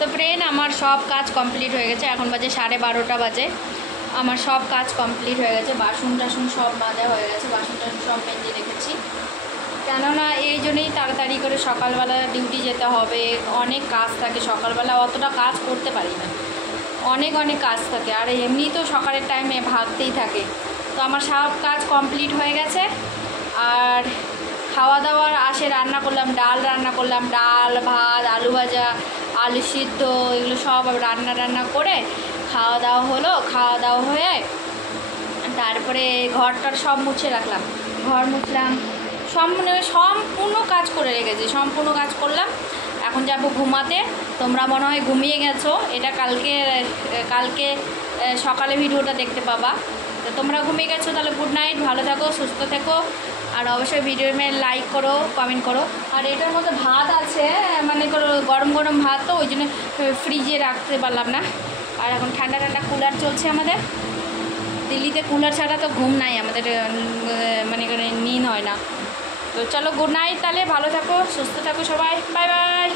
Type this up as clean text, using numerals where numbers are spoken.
তো ফ্রেন্ড আমার সব কাজ কমপ্লিট হয়ে গেছে, এখন বাজে 12:30 বাজে। আমার সব কাজ কমপ্লিট হয়ে গেছে, বাসন টাসন সব মাজা হয়ে গেছে, বাসন টাসন সব মেজে রেখেছি। কেননা এই জন্যই তাড়াতাড়ি করে সকালবেলা ডিউটি যেতে হবে, অনেক কাজ থাকে সকালবেলা, অতটা কাজ করতে পারি না, অনেক কাজ থাকে। আর এমনি তো সকালের টাইমে ভাগতেই থাকে। তো আমার সব কাজ কমপ্লিট হয়ে গেছে। আর খাওয়া দাওয়ার আসে, রান্না করলাম, ডাল রান্না করলাম, ডাল ভাত আলু ভাজা আলু সিদ্ধ এগুলো সব রান্না করে খাওয়া দাওয়া হলো। খাওয়া দাওয়া হয়ে তারপরে ঘরটার সব মুছে রাখলাম, ঘর মুছলাম, সম্পূর্ণ কাজ করে রেখেছি, সম্পূর্ণ কাজ করলাম। এখন যাব ঘুমাতে। তোমরা মনে হয় ঘুমিয়ে গেছো, এটা কালকে সকালে ভিডিওটা দেখতে পাবা। তো তোমরা ঘুমিয়ে গেছো, তাহলে গুড নাইট, ভালো থাকো, সুস্থ থেকো। আর অবশ্যই ভিডিওর মেয়ে লাইক করো, কমেন্ট করো। আর এটার মধ্যে ভাত আছে, মানে গরম গরম ভাত, তো ওই জন্য ফ্রিজে রাখতে পারলাম না। আর এখন ঠান্ডা ঠান্ডা কুলার চলছে আমাদের দিল্লিতে, কুলার ছাড়া তো ঘুম নাই আমাদের, মানে নিন হয় না। তো চলো গুড নাইট, তাহলে ভালো থাকো, সুস্থ থাকো সবাই, বাই বাই।